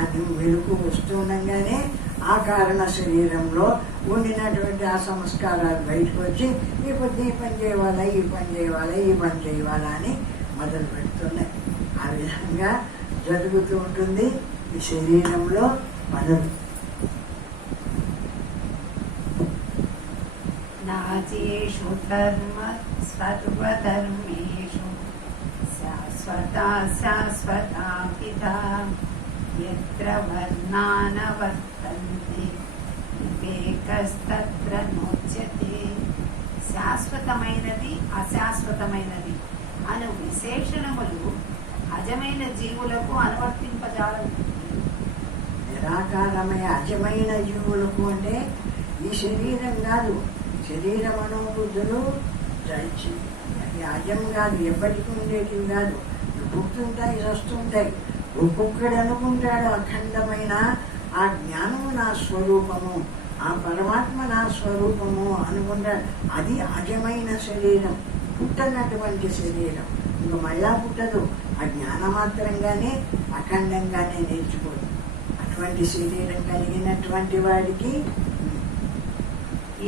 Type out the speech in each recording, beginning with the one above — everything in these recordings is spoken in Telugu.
అది వెలుగు వస్తుండగానే ఆ కారణ శరీరంలో ఉండినటువంటి ఆ సంస్కారాలు బయటకు వచ్చి ఇప్పుడు ఈ పని చేయాలా, ఈ పని చేయాలా, ఈ పని చేయాలా అని మొదలు పెడుతున్నాయి. ఆ విధంగా జరుగుతూ ఉంటుంది ఈ శరీరంలో మొదలు. నాజేషు ధర్మ సర్వధర్మేషు శాశ్వతా శాశ్వతాపితా యత్ర వర్ణాన వర్తంతే వివేకస్తత్ర నోచ్యతే. శాశ్వతమైనది అశాశ్వతమైనది అను విశేషణములు అజమైన జీవులకు అనువర్తింపజాలవు. నిరాకారమైన అజమైన జీవులకు అంటే ఈ శరీరం కాదు, శరీర మనోబుద్ధులు అది అజం కాదు, ఎప్పటికీ ఉండేటివి కాదు. పుట్టుతుంటాయి, వస్తుంటాయి. ఒక్కొక్కడు అనుకుంటాడు అఖండమైన ఆ జ్ఞానము నా స్వరూపము, ఆ పరమాత్మ నా స్వరూపము అనుకుంటాడు. అది అజమైన శరీరం, పుట్టనటువంటి శరీరం. ఇంక మళ్ళా పుట్టదు, ఆ జ్ఞానమాత్రంగానే అఖండంగానే నేర్చుకోదు. అటువంటి శరీరం కలిగినటువంటి వాడికి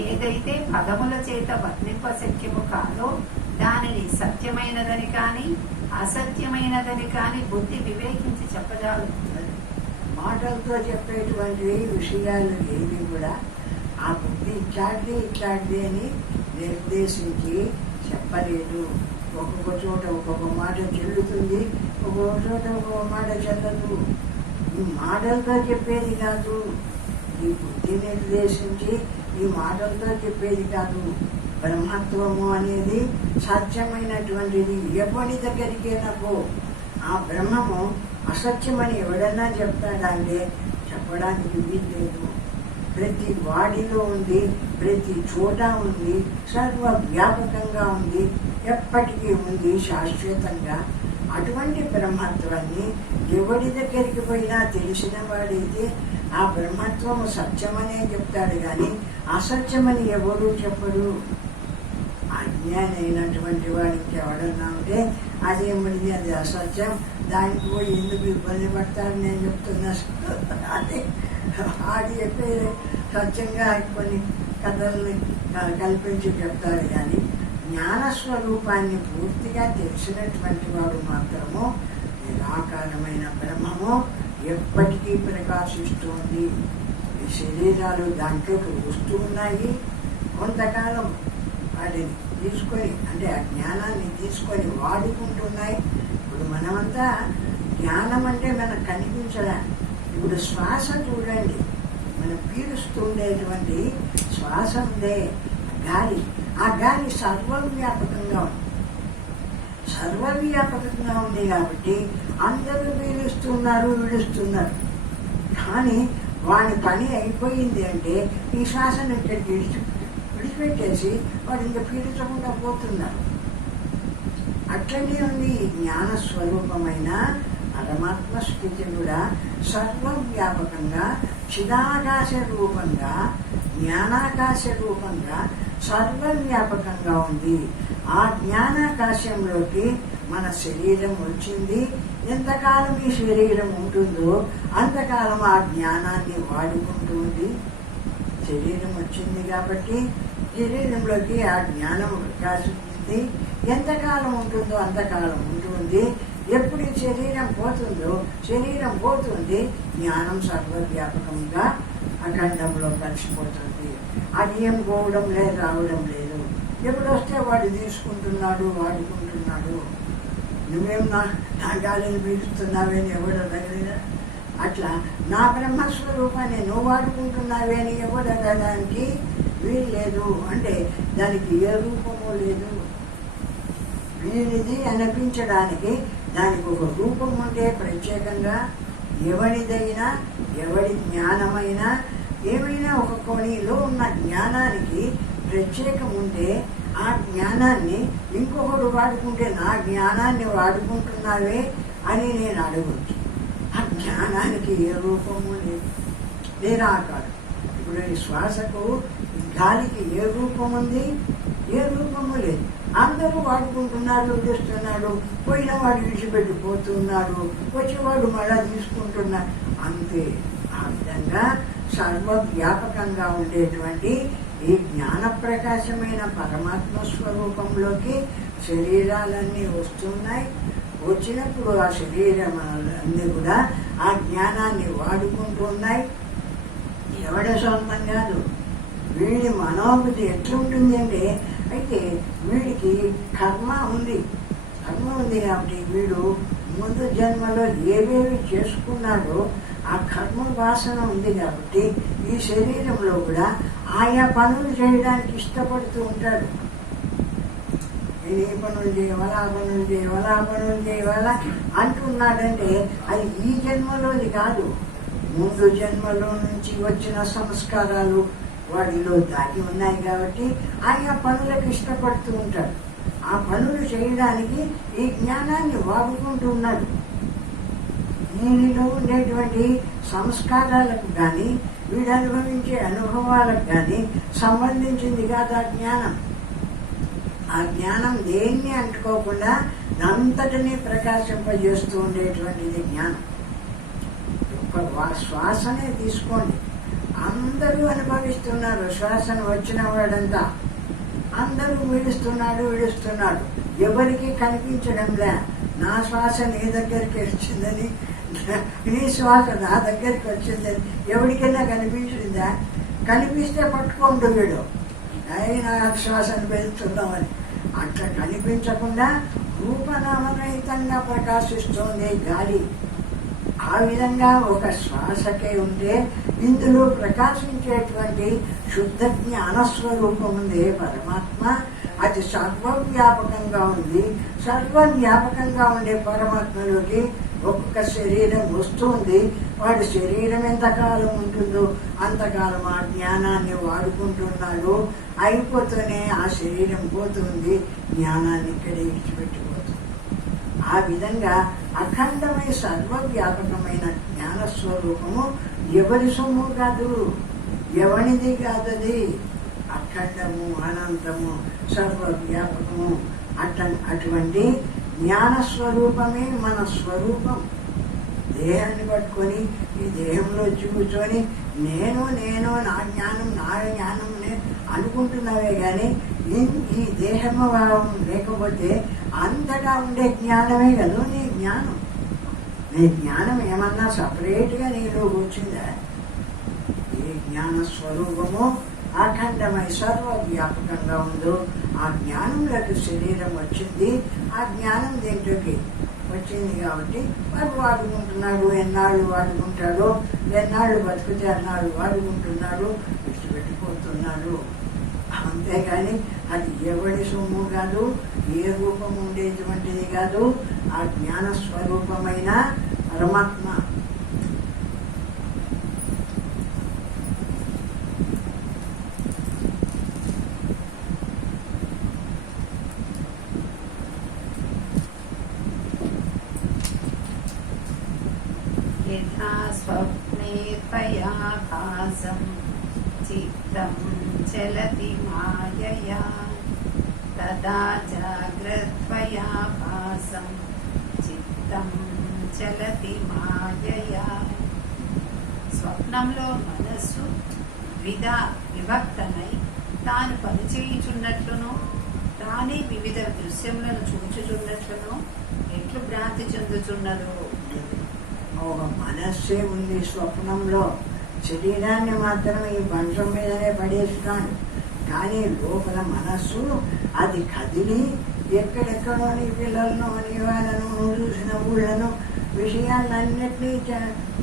ఏదైతే పదముల చేత వర్ణింప శక్యము కాదో దానిని సత్యమైనదని కాని అసత్యమైనదని కాని బుద్ధి వివేకించి చెప్పజాలు. మాటలతో చెప్పేటువంటి విషయాలు ఏవి కూడా ఆ బుద్ధి ఇట్లాంటిది అని నిర్దేశించి చెప్పలేదు. ఒక్కొక్క చోట ఒక్కొక్క మాట చెల్లుతుంది, ఒక్కొక్క చోట ఒక్కొక్క మాట చెల్లదు. ఈ మాటలతో చెప్పేది కాదు, ఈ బుద్ధి నిర్దేశించి ఈ మాటలతో చెప్పేది కాదు. బ్రహ్మత్వము అనేది సత్యమైనటువంటిది. ఎవరి దగ్గరికైనా పో, ఆ బ్రహ్మము అసత్యమని ఎవడన్నా చెప్తాడంటే చెప్పడానికి వీల్లేదు. ప్రతి వాడిలో ఉంది, ప్రతి చోట ఉంది, సర్వ వ్యాపకంగా ఉంది, ఎప్పటికీ ఉంది, శాశ్వతంగా. అటువంటి బ్రహ్మత్వాన్ని ఎవరి దగ్గరికి పోయినా తెలిసిన వాడైతే ఆ బ్రహ్మత్వము సత్యమనే చెప్తాడు, కానీ అసత్యమని ఎవరు చెప్పరు. అజ్ఞాని అయినటువంటి వాడికి ఎవడన్నా ఉంటే అదేమిటి, అది అసత్యం, దానికి పోయి ఎందుకు ఇబ్బంది పడతారు నేను చెప్తున్నా. అదే ఆడి చెప్పే సత్యంగా కొన్ని కథల్ని కల్పించి చెప్తారు, కానీ జ్ఞానస్వరూపాన్ని పూర్తిగా తెలిసినటువంటి వాడు మాత్రము నిరాకారమైన బ్రహ్మము ఎప్పటికీ ప్రకాశిస్తుంది. ఈ శరీరాలు దాంట్లోకి వస్తూ ఉన్నాయి, కొంతకాలం వాటిని తీసుకొని అంటే ఆ జ్ఞానాన్ని తీసుకొని వాడుకుంటున్నాయి. ఇప్పుడు మనమంతా జ్ఞానం అంటే మనకు కనిపించడా. ఇప్పుడు శ్వాస చూడండి, మనం పీలుస్తుండేటువంటి శ్వాస ఉందే గాలి, ఆ గాలి సర్వవ్యాపకంగా ఉంది. సర్వవ్యాపకంగా ఉంది కాబట్టి అందరూ పీలుస్తున్నారు, విడుస్తున్నారు. కానీ వాడి పని అయిపోయింది అంటే ఈ శ్వాసను ఇక్కడికి విడిచిపెట్టేసి వాడు ఇంకా పీడించకుండా పోతున్నారు. అట్లనే ఉంది ఈ జ్ఞానస్వరూపమైన పరమాత్మ స్థితి కూడా సర్వవ్యాపకంగా చిదాకాశ రూపంగా జ్ఞానాకాశ రూపంగా సర్వవ్యాపకంగా ఉంది. ఆ జ్ఞానాకాశంలోకి మన శరీరం వచ్చింది. ఎంతకాలం ఈ శరీరం ఉంటుందో అంతకాలం ఆ జ్ఞానాన్ని వాడుకుంటూ ఉంది. శరీరం వచ్చింది కాబట్టి శరీరంలోకి ఆ జ్ఞానం ప్రకాశిస్తుంది. ఎంతకాలం ఉంటుందో అంతకాలం ఉంటుంది. ఎప్పుడు శరీరం పోతుందో శరీరం పోతుంది, జ్ఞానం సర్వవ్యాపకంగా అఖండంలో కలిసిపోతుంది. అది ఏం పోవడం లేదు, రావడం లేదు. ఎప్పుడు వస్తే వాడు తీసుకుంటున్నాడు, వాడుకుంటున్నాడు. నువ్వేం నా గాలిని పీలుస్తున్నావేని ఎవడు అడగలేదా? అట్లా నా బ్రహ్మస్వరూపాన్ని నువ్వు వాడుకుంటున్నావే అని ఎవడు అడగడానికి వీలు లేదు. అంటే దానికి ఏ రూపము లేదు. వీరిది అనిపించడానికి దానికి ఒక రూపం ఉంటే ప్రత్యేకంగా ఎవరిదైనా ఎవరి జ్ఞానమైనా ఏమైనా ఒక కోణిలో ఉన్న జ్ఞానానికి ప్రత్యేకం ఉంటే ఆ జ్ఞానాన్ని ఇంకొకడు వాడుకుంటే నా జ్ఞానాన్ని వాడుకుంటున్నావే అని నేను అడగచ్చు. ఆ జ్ఞానానికి ఏ రూపము లేదు, నిరాకారం. ఇప్పుడు ఈ శ్వాసకు గాలికి ఏ రూపం ఉంది, ఏ రూపము లేదు. అందరూ వాడుకుంటున్నాడు, విడుస్తున్నాడు, పోయిన వాడు విడిచిపెట్టిపోతున్నాడు, వచ్చేవాడు మళ్ళా తీసుకుంటున్నాడు, అంతే. ఆ విధంగా సర్వవ్యాపకంగా ఉండేటువంటి ఈ జ్ఞాన ప్రకాశమైన పరమాత్మ స్వరూపంలోకి శరీరాలన్నీ వస్తున్నాయి. వచ్చినప్పుడు ఆ శరీరం అన్నీ కూడా ఆ జ్ఞానాన్ని వాడుకుంటూ ఉన్నాయి. ఎవడ సొంతం కాదు. వీడి మనోబుద్ధి ఎట్లుంటుంది అంటే, అయితే వీడికి కర్మ ఉంది. కర్మ ఉంది కాబట్టి వీడు ముందు జన్మలో ఏవేవి చేసుకున్నాడో ఆ కర్మ వాసన ఉంది కాబట్టి ఈ శరీరంలో కూడా ఆయా పనులు చేయడానికి ఇష్టపడుతూ ఉంటాడు. నేను ఏ పనులు చేయవాలా, ఆ పనులు చేయవాలా, ఆ పనులు చేయవాలా అంటున్నాడంటే అది ఈ జన్మలోది కాదు. ముందు జన్మలో నుంచి వచ్చిన సంస్కారాలు వాడిలో దాగి ఉన్నాయి కాబట్టి ఆయా పనులకు ఇష్టపడుతూ ఉంటాడు. ఆ పనులు చేయడానికి ఈ జ్ఞానాన్ని వాడుకుంటూ ఉన్నాడు. దీనిలో ఉండేటువంటి సంస్కారాలకు కానీ వీడు అనుభవించే అనుభవాలకు కానీ సంబంధించింది కాదు ఆ జ్ఞానం. ఆ జ్ఞానం దేన్ని అంటుకోకుండా అంతటినీ ప్రకాశింపజేస్తూ ఉండేటువంటిది జ్ఞానం. శ్వాసనే తీసుకోండి, అందరూ అనుభవిస్తున్నారు. శ్వాసను వచ్చిన వాడంతా అందరూ విడుస్తున్నాడు. ఎవరికి కనిపించడంలే. నా శ్వాస నీ దగ్గరికి వచ్చిందని, నీ శ్వాస నా దగ్గరికి వచ్చిందని ఎవరికైనా కనిపించిందా? కనిపిస్తే పట్టుకోండు వీడు, నా శ్వాసను పెంచుతున్నామని. అట్లా కనిపించకుండా రూపనామరహితంగా ప్రకాశిస్తోంది గాలి. ఆ విధంగా ఒక శ్వాసకే ఉంటే ఇందులో ప్రకాశించేటువంటి శుద్ధ జ్ఞానస్వరూపం ఉంది పరమాత్మ. అది సర్వవ్యాపకంగా ఉంది. సర్వవ్యాపకంగా ఉండే పరమాత్మలోకి ఒక్కొక్క శరీరం వస్తుంది. వాడి శరీరం ఎంతకాలం ఉంటుందో అంతకాలం ఆ జ్ఞానాన్ని వాడుకుంటున్నాడు. అయిపోతూనే ఆ శరీరం పోతుంది, జ్ఞానాన్ని ఇక్కడే విడిచిపెట్టిపోతుంది. ఆ విధంగా అఖండమై సర్వవ్యాపకమైన జ్ఞానస్వరూపము ఎవరి సొమ్ము కాదు, ఎవనిది కాదది. అఖండము, అనంతము, సర్వవ్యాపకము అటువంటి జ్ఞానస్వరూపమే మన స్వరూపం. దేహాన్ని పట్టుకొని ఈ దేహంలో కూర్చొని నేను నా జ్ఞానం అనుకుంటున్నావే కానీ ఈ దేహము లేకపోతే అంతటా ఉండే జ్ఞానమే కదా నీ జ్ఞానం. నీ జ్ఞానం ఏమన్నా సపరేట్గా నీలో వచ్చిందా? ఏ జ్ఞాన స్వరూపము అఖండమై సర్వవ్యాపకంగా ఉందో ఆ జ్ఞానంలోకి శరీరం వచ్చింది. ఆ జ్ఞానం దేంట్లోకి వచ్చింది కాబట్టి వాడు వాడుకుంటున్నాడు. ఎన్నాళ్ళు వాడుకుంటాడో, ఎన్నాళ్ళు బతికితే అన్నాళ్ళు వాడుకుంటున్నాడు, విడిచిపెట్టిపోతున్నాడు. అంతేగాని అది ఎవడి సొమ్ము కాదు, ఏ రూపం ఉండేటువంటిది కాదు. ఆ జ్ఞాన స్వరూపమైన పరమాత్మ. స్వప్నే త్వయా భాసం చిత్తం చలతి మాయయా తదా జాగ్రత్వయా భాసం చిత్తం చలతి మాయయా. స్వప్నంలో మనస్సు విభక్తమై తాను పనిచేయుచున్నట్లును తానే వివిధ దృశ్యములను చూచుచున్నట్లును ఎట్లు భ్రాంతి చెందుచున్నదో. ఒక మనస్సే ఉంది స్వప్నంలో. శరీరాన్ని మాత్రం ఈ బంధం మీదనే పడేస్తాడు. కానీ లోపల మనస్సు అది కదిలి ఎక్కడెక్కడో నీ పిల్లలను, నీ వాళ్ళను, నువ్వు చూసిన ఊళ్ళను, విషయాలన్నిటినీ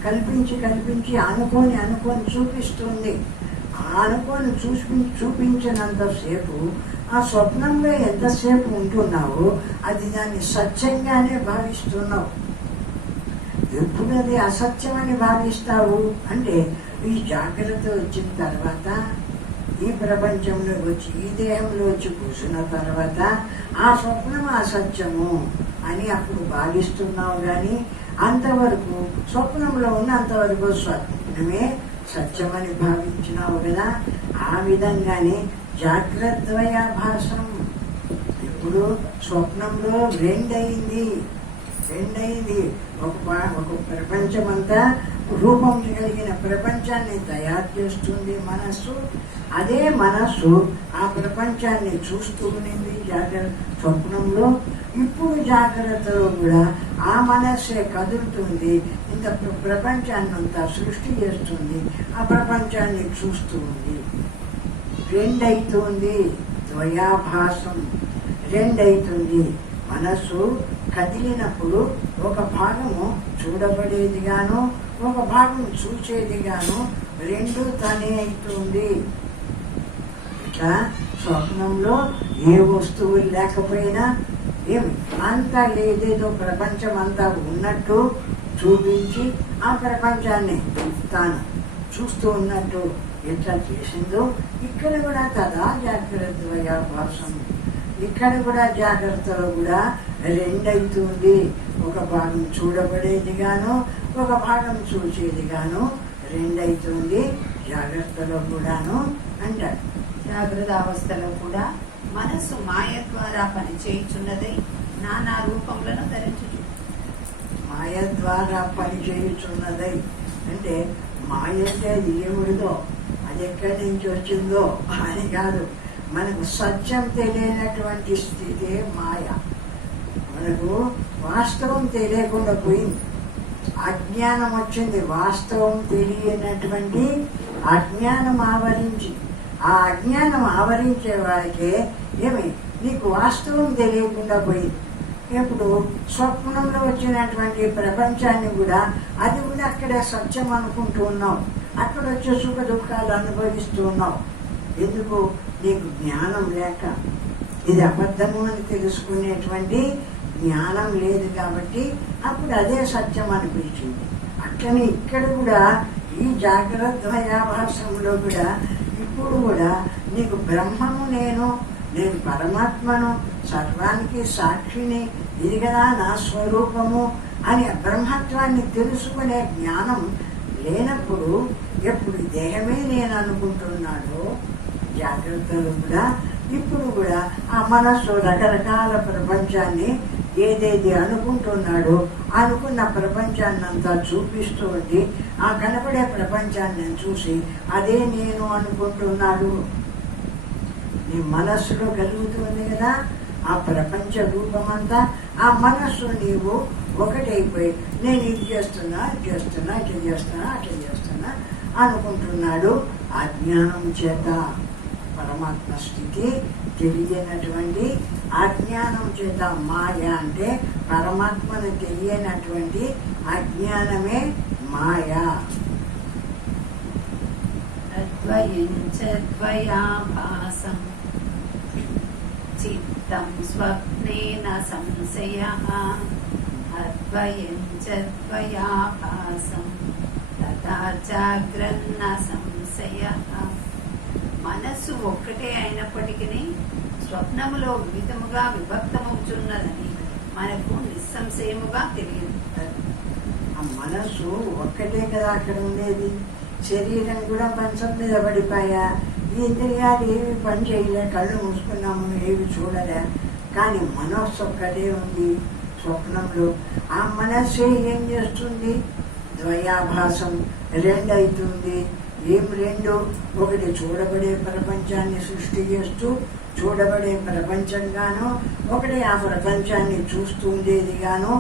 కల్పించి అనుకొని చూపిస్తుంది. అనుకొని చూపించినంతసేపు ఆ స్వప్నంలో ఎంతసేపు ఉంటున్నావో అది దాన్ని సత్యంగానే భావిస్తున్నావు. ఎప్పుడు అది అసత్యమని భావిస్తావు అంటే ఈ జాగ్రత్త వచ్చిన తర్వాత, ఈ ప్రపంచంలో వచ్చి ఈ దేహంలో వచ్చి కూర్చున్న తర్వాత ఆ స్వప్నం అసత్యము అని అప్పుడు భావిస్తున్నావు. కానీ అంతవరకు స్వప్నంలో ఉన్నంతవరకు స్వప్నమే సత్యమని భావించినావు కదా. ఆ విధంగానే జాగ్రత్తయాభాసం. ఇప్పుడు స్వప్నంలో రెండయింది. ఒక ప్రపంచమంతా రూపం కలిగిన ప్రపంచాన్ని తయారు చేస్తుంది మనస్సు. అదే మనస్సు ఆ ప్రపంచాన్ని చూస్తూ ఉండింది స్వప్నంలో. ఇప్పుడు జాగ్రత్తలో కూడా ఆ మనస్సే కదులుతుంది, ఇంత ప్రపంచాన్ని అంతా సృష్టి చేస్తుంది, ఆ ప్రపంచాన్ని చూస్తూ ఉంది. రెండైతుంది, ద్వయాభాసం రెండైతుంది. మనస్సు కదిలినప్పుడు ఒక భాగము చూడబడేదిగాను ఒక భాగం చూసేదిగాను రెండు తనే అవుతుంది. ఇట్లా స్వప్నంలో ఏ వస్తువులు లేకపోయినా ఏమి అంతా ఏదేదో ప్రపంచం అంతా ఉన్నట్టు చూపించి ఆ ప్రపంచాన్ని తాను చూస్తూ ఉన్నట్టు ఎట్లా చేసిందో ఇక్కడ కూడా తదా జాగ్రత్తయాభాసం. ఇక్కడ కూడా జాగ్రత్తలో కూడా రెండైతుంది. ఒక భాగం చూడబడేదిగాను ఒక భాగం చూసేదిగాను రెండైతుంది జాగ్రత్తలో కూడాను అంటారు. జాగ్రత్త అవస్థలో కూడా మనస్సు మాయ ద్వారా పనిచేయుచున్నదై నానా రూపములను ధరించుచు. మాయ ద్వారా పనిచేయుచున్నదై అంటే మాయ అంటే అది ఏమిడిదో, అది ఎక్కడి నుంచి వచ్చిందో అని కాదు. మనకు సత్యం తెలియనటువంటి స్థితే మాయ. మనకు వాస్తవం తెలియకుండా పోయింది, అజ్ఞానం వచ్చింది. వాస్తవం తెలియనటువంటి అజ్ఞానం ఆవరించి, ఆ అజ్ఞానం ఆవరించే వారికే ఏమి నీకు వాస్తవం తెలియకుండా పోయింది. ఇప్పుడు స్వప్నంలో వచ్చినటువంటి ప్రపంచాన్ని కూడా అది కూడా అక్కడే సత్యం అనుకుంటూ ఉన్నావు, అక్కడ వచ్చే సుఖ దుఃఖాలు అనుభవిస్తూ ఉన్నావు. ఎందుకు? నీకు జ్ఞానం లేక, ఇది అబద్ధము అని తెలుసుకునేటువంటి జ్ఞానం లేదు కాబట్టి అప్పుడు అదే సత్యం అనిపించింది. అట్లనే ఇక్కడ కూడా ఈ జాగ్రత్తయాభాసంలో కూడా ఇప్పుడు కూడా నీకు బ్రహ్మము నేను పరమాత్మను, సర్వానికి సాక్షిని, ఇది కదా నా స్వరూపము అని బ్రహ్మత్వాన్ని తెలుసుకునే జ్ఞానం లేనప్పుడు ఎప్పుడు దేహమే నేను అనుకుంటున్నాడో జాగ్రత్తలు కూడా ఇప్పుడు కూడా ఆ మనస్సు రకరకాల ప్రపంచాన్ని ఏదైతే అనుకుంటున్నాడో అనుకున్న ప్రపంచాన్ని అంతా చూపిస్తూ ఉంది. ఆ కనపడే ప్రపంచాన్ని చూసి అదే నేను అనుకుంటున్నాడు నీ మనస్సులో కలుగుతుంది కదా. ఆ ప్రపంచ రూపమంతా ఆ మనస్సు నీవు ఒకటైపోయి నేను ఇది చేస్తున్నా ఇట్లా చేస్తున్నా అనుకుంటున్నాడు. అజ్ఞానం చేత పరమాత్మ స్థితి తెలియనటువంటి అజ్ఞానం చేత. మాయ అంటే పరమాత్మను తెలియనటువంటి అజ్ఞానమే మాయ. ద్వయాభాసం చిత్తం స్వప్నేన సంశయః అద్వయం చ ద్వయాభాసం తథా జాగ్రన్న సంశయః. మనస్సు ఒక్కటే అయినప్పటికీ స్వప్నములో వివిధముగా విభక్తమవుతున్నదని మనకు నిస్సంశయముగా తెలియదు. ఆ మనస్సు ఒక్కటే కదా అక్కడ ఉండేది. శరీరం కూడా పంచం మీద పడిపోయా, ఈ ఇంద్రియాలు ఏవి పని చేయలే, కళ్ళు మూసుకున్నాము ఏవి చూడలే. కానీ మనస్సు ఒక్కటే ఉంది స్వప్నంలో. ఆ మనస్సే ఏం చేస్తుంది? ద్వయాభాసం రెండైతుంది. ఏం రెండు? ఒకటి చూడబడే ప్రపంచాన్ని సృష్టి చేస్తూ చూడబడే ప్రపంచంగాను, ఒకటి ఆ ప్రపంచాన్ని చూస్తుండేదిగాను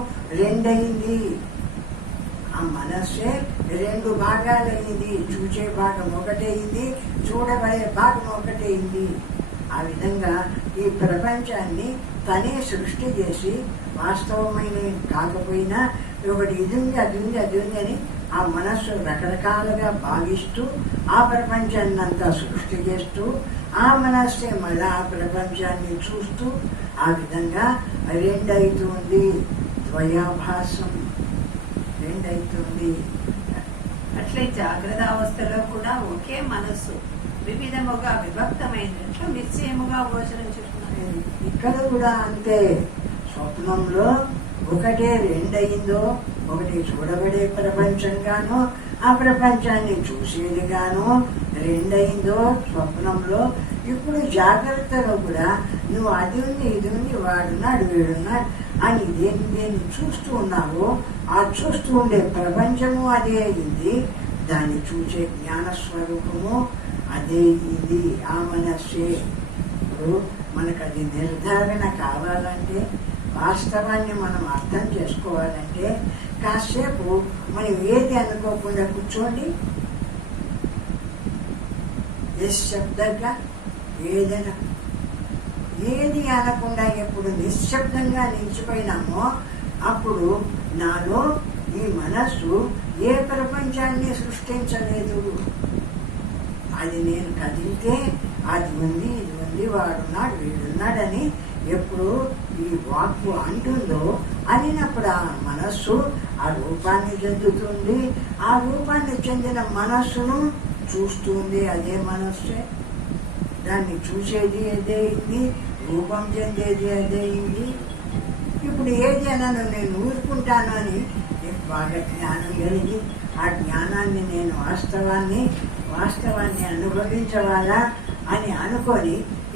రెండయింది. ఆ మనస్సే రెండు భాగాలైంది. చూసే భాగం ఒకటైంది, చూడబడే భాగం ఒకటైంది. ఆ విధంగా ఈ ప్రపంచాన్ని తనే సృష్టి చేసి వాస్తవమైన కాకపోయినా ఒకటి ఇది ఉంది అని ఆ మనస్సు రకరకాలుగా భావిస్తూ ఆ ప్రపంచాన్ని అంతా సృష్టి చేస్తూ ఆ మనస్సే మళ్ళీ ఆ ప్రపంచాన్ని చూస్తూ ఆ విధంగా రెండైతుంది. ద్వయాభాసం రెండైతుంది. అట్లే జాగ్రత్త అవస్థలో కూడా ఒకే మనస్సు వివిధముగా విభక్తమైనట్లు నిశ్చయముగా గోచరించుతున్నారు. ఇక్కడ కూడా అంతే. స్వప్నంలో ఒకటే రెండయిందో, ఒకటి చూడబడే ప్రపంచంగాను ఆ ప్రపంచాన్ని చూసేదిగాను రెండయిందో స్వప్నంలో. ఇప్పుడు జాగ్రత్తలో కూడా నువ్వు అది ఉంది ఇది ఉంది వాడున్నాడు వీడున్నాడు అని దేన్ని చూస్తూ ఉన్నావో ఆ చూస్తూ ఉండే ప్రపంచము అదే అయింది, దాన్ని చూసే జ్ఞానస్వరూపము అదే ఇది, ఆ మనస్సే. ఇప్పుడు మనకు అది నిర్ధారణ కావాలంటే, వాస్తవాన్ని మనం అర్థం చేసుకోవాలంటే కాసేపు మనం ఏది అనుకోకుండా కూర్చోండి, నిశ్శబ్దంగా ఏదైనా ఏది అనకుండా ఎప్పుడు నిశ్శబ్దంగా నిలిచిపోయినామో అప్పుడు నాలో ఈ మనస్సు ఏ ప్రపంచాన్ని సృష్టించలేదు. అది నేను కదిలితే అది ఉంది ఇది ఉంది వాడున్నాడు వీడున్నాడని ఎప్పుడు ఈ వాక్కు అంటుందో అనినప్పుడు ఆ మనస్సు ఆ రూపాన్ని చెందుతుంది. ఆ రూపాన్ని చెందిన మనస్సును చూస్తుంది అదే మనస్సే, దాన్ని చూసేది అదే అయింది, రూపం చెందేది అదే అయింది. ఇప్పుడు ఏది అనను నేను ఊరుకుంటాను అని బాగా జ్ఞానం కలిగి ఆ జ్ఞానాన్ని నేను వాస్తవాన్ని అనుభవించవాలా అని అనుకొని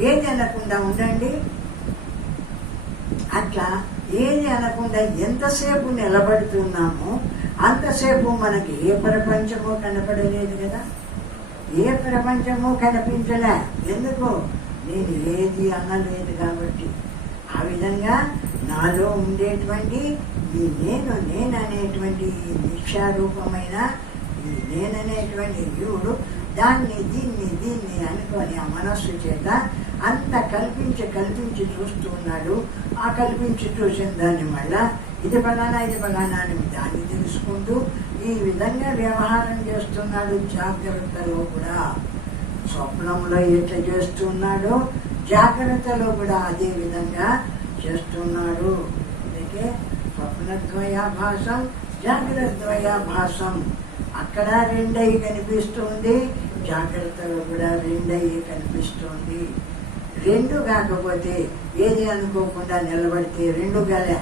ఏది అనకుండా ఉండండి. అట్లా ఏది అనకుండా ఎంతసేపు నిలబడుతున్నామో అంతసేపు మనకి ఏ ప్రపంచమో కనపడలేదు కదా, ఏ ప్రపంచము కనిపించలే. ఎందుకు? నేను ఏది అనలేదు కాబట్టి. ఆ విధంగా నాలో ఉండేటువంటి ఈ నేననేటువంటి ఈ నిక్షారూపమైన ఈ నేననేటువంటి జీవుడు దాన్ని దీన్ని అనుకొని ఆ మనస్సు చేత అంత కల్పించి చూస్తూ ఉన్నాడు. ఆ కల్పించి చూసిన దాన్ని మళ్ళా ఇది ఫలానా అని దాన్ని తెలుసుకుంటూ ఈ విధంగా వ్యవహారం చేస్తున్నాడు. జాగ్రత్తలో కూడా స్వప్నంలో ఎట్లా చేస్తున్నాడో జాగ్రత్తలో కూడా అదే విధంగా చేస్తున్నాడు. అందుకే స్వప్నద్వయాభాసం జాగ్రత్తద్వయాభాసం, అక్కడ రెండయి కనిపిస్తుంది, జాగ్రత్తలో కూడా రెండయి కనిపిస్తుంది. రెండు కాకపోతే ఏది అనుకోకుండా నిలబడితే రెండు గలే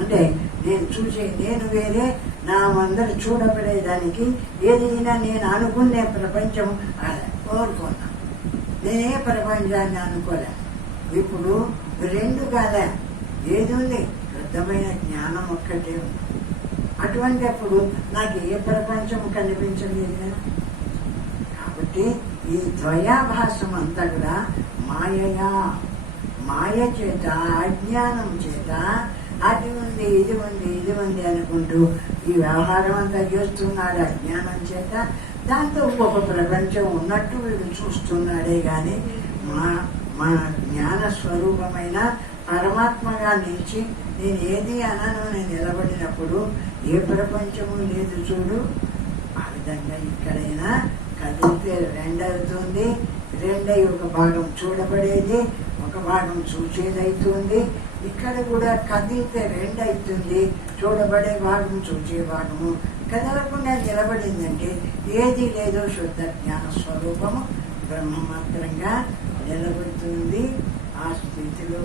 అంటే నేను చూసే నేను వేరే, నా అందరు చూడబడేదానికి ఏదైనా నేను అనుకునే ప్రపంచం అలా కోరుకున్నా, నేనే ప్రపంచాన్ని అనుకోలే. ఇప్పుడు రెండు కాలే, ఏది ఉంది? శుద్ధమైన జ్ఞానం ఒక్కటే ఉంది. అటువంటి అప్పుడు నాకు ఏ ప్రపంచం కనిపించలేదు కదా. కాబట్టి ఈ ద్వయాభాసం అంతా కూడా మాయ చేత అజ్ఞానం చేత అది ఉంది ఇది ఉంది అనుకుంటూ ఈ వ్యవహారం అంతా చేస్తున్నాడు అజ్ఞానం చేత. దాంతో ఒక ప్రపంచం ఉన్నట్టు వీడు చూస్తున్నాడే కానీ మా జ్ఞాన స్వరూపమైన పరమాత్మగా నిలిచి నేను ఏది అనను నేను నిలబడినప్పుడు ఏ ప్రపంచము లేదు చూడు. ఆ విధంగా ఇక్కడైనా కదిలితే రెండవుతుంది, రెండై ఒక భాగం చూడబడేది ఒక భాగం చూసేదవుతుంది. ఇక్కడ కూడా కదిలితే రెండవుతుంది, చూడబడే భాగం చూసే భాగము. కదలకుండా నిలబడిందంటే ఏది లేదో శుద్ధ జ్ఞాన స్వరూపము బ్రహ్మ మాత్రంగా నిలబడుతుంది. ఆ స్థితిలో